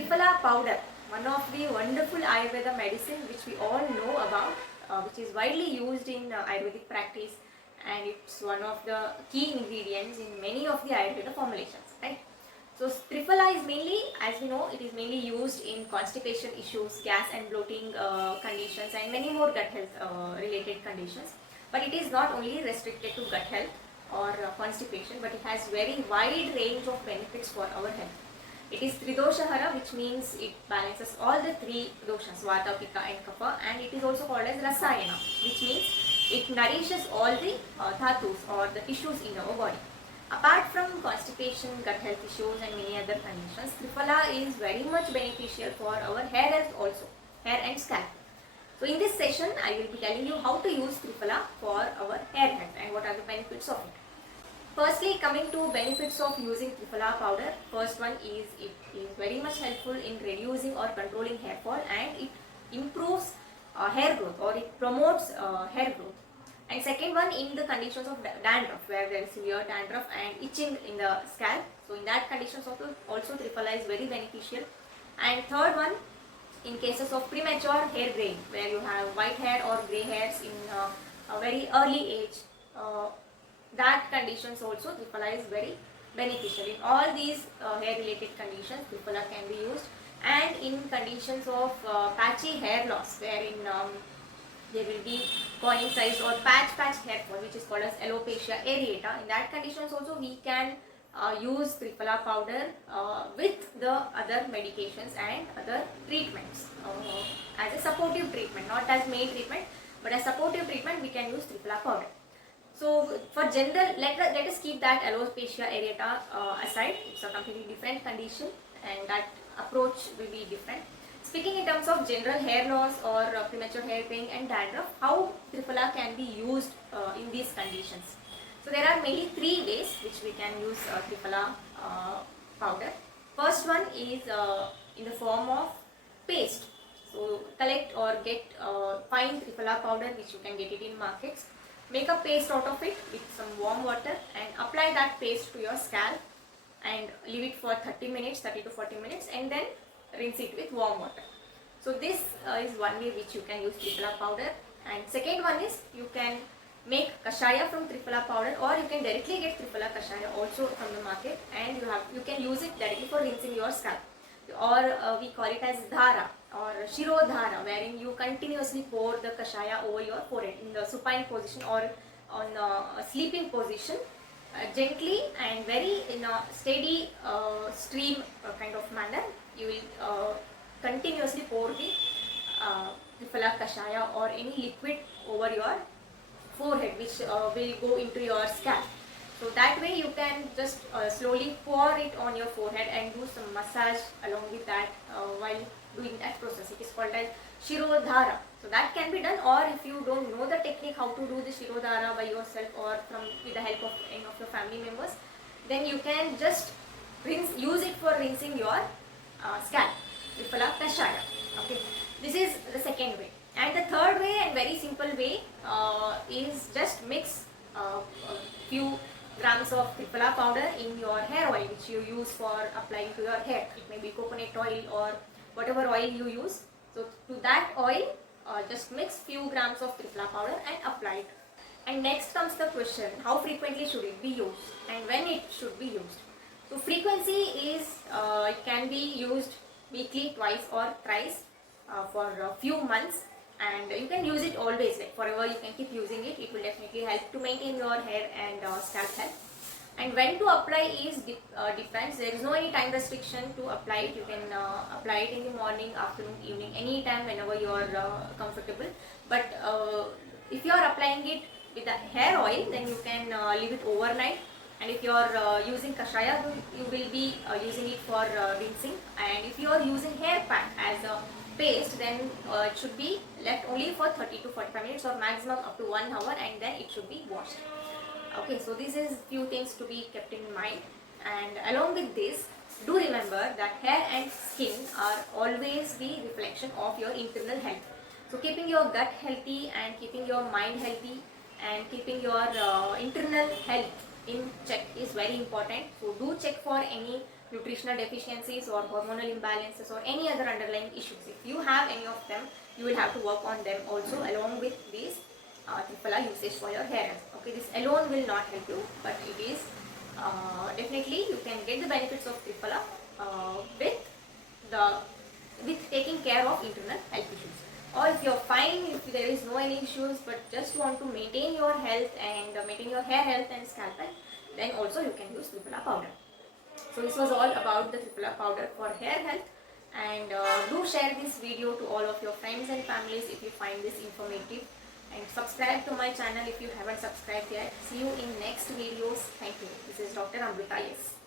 Triphala powder, one of the wonderful Ayurveda medicine which we all know about, which is widely used in Ayurvedic practice, and it's one of the key ingredients in many of the Ayurveda formulations, right? So Triphala is mainly, as we know, it is mainly used in constipation issues, gas and bloating conditions, and many more gut health related conditions. But it is not only restricted to gut health or constipation, but it has very wide range of benefits for our health. It is Tridoshahara, which means it balances all the three doshas, Vata, Pitta and Kapha, and it is also called as Rasayana, which means it nourishes all the dhatus or the tissues in our body. Apart from constipation, gut health issues and many other conditions, Triphala is very much beneficial for our hair health also, hair and scalp. So in this session, I will be telling you how to use Triphala for our hair health and what are the benefits of it. Firstly, coming to benefits of using Triphala powder, first one is it is very much helpful in reducing or controlling hair fall, and it improves hair growth or it promotes hair growth. And second one, in the conditions of dandruff, where there is severe dandruff and itching in the scalp. So in that conditions also Triphala is very beneficial. And third one, in cases of premature hair graying, where you have white hair or grey hairs in a very early age, that conditions also Triphala is very beneficial. In all these hair related conditions, Triphala can be used. And in conditions of patchy hair loss, wherein there will be coincised or patch hair fall, which is called as alopecia areata. In that conditions also we can use Triphala powder with the other medications and other treatments as a supportive treatment, not as main treatment, but as supportive treatment we can use Triphala powder. So for general, let us keep that alopecia areata aside. It's a completely different condition and that approach will be different. Speaking in terms of general hair loss or premature hair graying and dandruff, how Triphala can be used in these conditions. So there are mainly three ways which we can use Triphala powder. First one is in the form of paste. So collect or get fine Triphala powder, which you can get it in markets. Make a paste out of it with some warm water and apply that paste to your scalp and leave it for 30 to 40 minutes, and then rinse it with warm water. So this is one way which you can use Triphala powder. And second one is you can make kashaya from Triphala powder, or you can directly get Triphala kashaya also from the market, and you can use it directly for rinsing your scalp. Or we call it as dhara or shirodhara, wherein you continuously pour the kashaya over your forehead in the supine position or on a sleeping position, gently and very in a steady stream kind of manner. You will continuously pour the Triphala kashaya or any liquid over your forehead, which will go into your scalp. So that way you can just slowly pour it on your forehead and do some massage along with that while doing that process. It is called as Shirodhara. So that can be done, or if you don't know the technique how to do the Shirodhara by yourself or with the help of any of your family members, then you can just use it for rinsing your scalp, Triphala kashaya. Okay, this is the second way. And the third way and very simple way is just mix a few grams of Triphala powder in your hair oil, which you use for applying to your hair. It may be coconut oil or whatever oil you use. So to that oil, just mix few grams of Triphala powder and apply it. And next comes the question, how frequently should it be used and when it should be used. So frequency is, it can be used weekly, twice or thrice for a few months, and you can use it always, like forever you can keep using it. It will definitely help to maintain your hair and scalp health. And when to apply is depends. There is no any time restriction to apply it. You can apply it in the morning, afternoon, evening, any time whenever you are comfortable. But if you are applying it with a hair oil, then you can leave it overnight. And if you are using kashaya, you will be using it for rinsing. And if you are using hair pack as a paste, then it should be left only for 30 to 45 minutes or maximum up to 1 hour, and then it should be washed. Okay, so this is few things to be kept in mind. And along with this, do remember that hair and skin are always the reflection of your internal health. So keeping your gut healthy and keeping your mind healthy and keeping your internal health in check is very important. So do check for any nutritional deficiencies or hormonal imbalances or any other underlying issues. If you have any of them, you will have to work on them also along with these Triphala usage for your hair health. Okay, this alone will not help you, but it is definitely you can get the benefits of Triphala with taking care of internal health issues. Or if you're fine, if there is no any issues, but just want to maintain your health and maintain your hair health and scalp health, then also you can use Triphala powder. So this was all about the Triphala powder for hair health, and do share this video to all of your friends and families if you find this informative, and subscribe to my channel if you haven't subscribed yet. See you in next videos. Thank you. This is Dr. Amrita. Yes.